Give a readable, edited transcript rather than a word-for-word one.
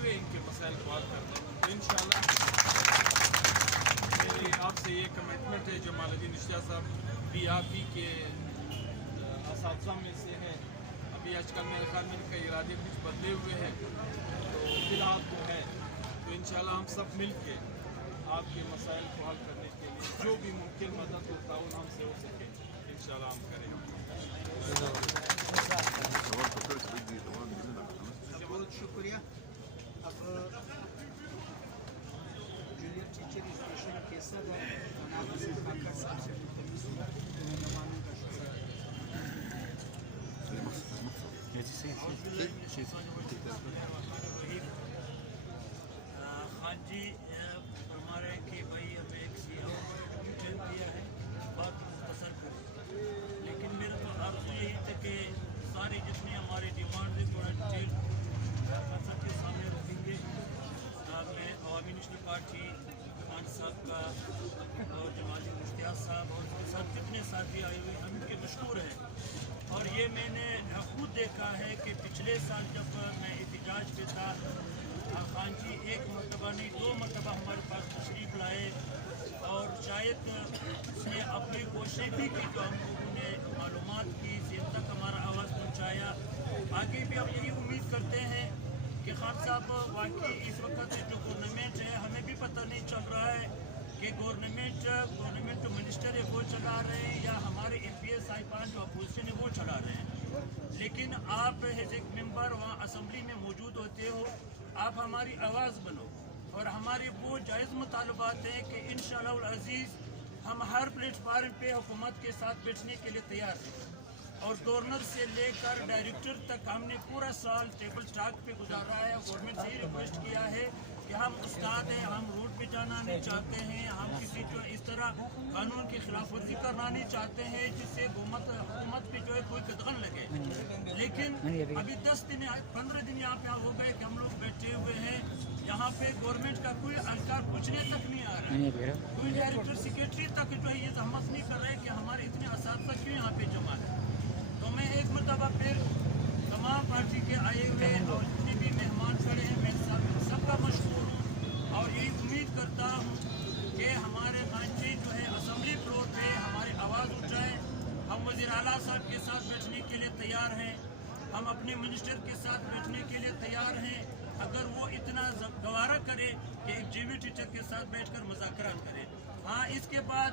हुए इनके मसाइल को हल करना है। तो इंशाल्लाह मेरी आपसे ये कमिटमेंट है। जमालुद्दीन इश्तियाक साहब PRP के असातिज़ा में से हैं। अभी आजकल मेरे ख्याल में इनका इरादे कुछ बदले हुए हैं, तो फिलहाल तो है। तो इंशाल्लाह हम सब मिल के आपके मसाइल को हल करने के लिए जो भी मुमकिन मदद और ताउन हमसे हो सके इंशाल्लाह हम करेंगे। बहुत शुक्रिया। अब जूनियर टीचर एजुकेशन केसर जनाब खाकर साहब से मुल्तमिस हुआ तो मेहमानों का शुक्रिया। खान जी फरमा रहे हैं कि भाई हमें एक सीएम दिया है, बात मुख्तसर करें, लेकिन मेरा तो आरज़ू यही था कि सारी जितनी हमारी डिमांड है थोड़ा डिटेल सबके सामने रखेंगे। मैं अवामी नेशनल पार्टी खान साहब का और जमालुद्दीन इश्तियाक साहब और सब जितने साथी आए हुए हम इनके मशहूर हैं। और ये मैंने खुद देखा है कि पिछले साल जब मैं एहतजाज पे था, खान जी एक मरतबा नहीं 2 मरतबा हमारे पास तशरीफ़ लाए और शायद इसने अपनी कोशिश भी की तो हम लोगों ने मालूमात की, सेब तक हमारा आवाज़ पहुँचाया। आगे भी हम यही उम्मीद करते हैं कि खान साहब वाकई इस वक्त जो गवर्नमेंट है हमें भी पता नहीं चल रहा है कि गवर्नमेंट जो मिनिस्टर है वो चला रहे हैं या हमारे MPs साहिबान जो अपोजिशन है वो चला रहे हैं। लेकिन आप एज एक मेंबर वहाँ असम्बली में मौजूद होते हो, आप हमारी आवाज़ बनो और हमारे वो जायज़ मुतालबात हैं कि इंशाअल्लाह अज़ीज़ हम हर प्लेटफार्म पे हुकूमत के साथ बैठने के लिए तैयार हैं। और गवर्नर से लेकर डायरेक्टर तक हमने पूरा साल टेबल टॉक पे गुजारा है। गवर्नमेंट से ही रिक्वेस्ट किया है कि हम उस्ताद हैं, हम रोड पे जाना नहीं चाहते हैं, हम किसी जो इस तरह कानून की खिलाफ वर्जी करना नहीं चाहते हैं जिससे हुकूमत पे जो है कोई कदम लगे। लेकिन अभी 10 दिन 15 दिन यहाँ पे हो गए कि हम लोग बैठे हुए हैं, यहाँ पे गवर्नमेंट का कोई अधिकार पूछने तक नहीं आ रहा है, कोई डायरेक्टर सेक्रेटरी तक जो है ये सहमत नहीं कर रहे कि हमारे इतने असातिज़ा क्यों यहाँ पे जमा है। तो मैं एक मरतबा फिर तमाम पार्टी के आए हुए और जितने भी मेहमान खड़े हैं मैं सबका मशहूर हूँ और यही उम्मीद करता हूँ कि हमारे खान जी जो है असम्बली फ्लोर पे हमारी आवाज़ उठाएं। हम वज़ीर आला साहब के साथ बैठने के लिए तैयार हैं, हम अपने मिनिस्टर के साथ बैठने के लिए तैयार हैं। अगर वो इतना गवारा करे कि एक JV टीचर के साथ बैठकर मुज़ाकरात करें। हाँ, इसके बाद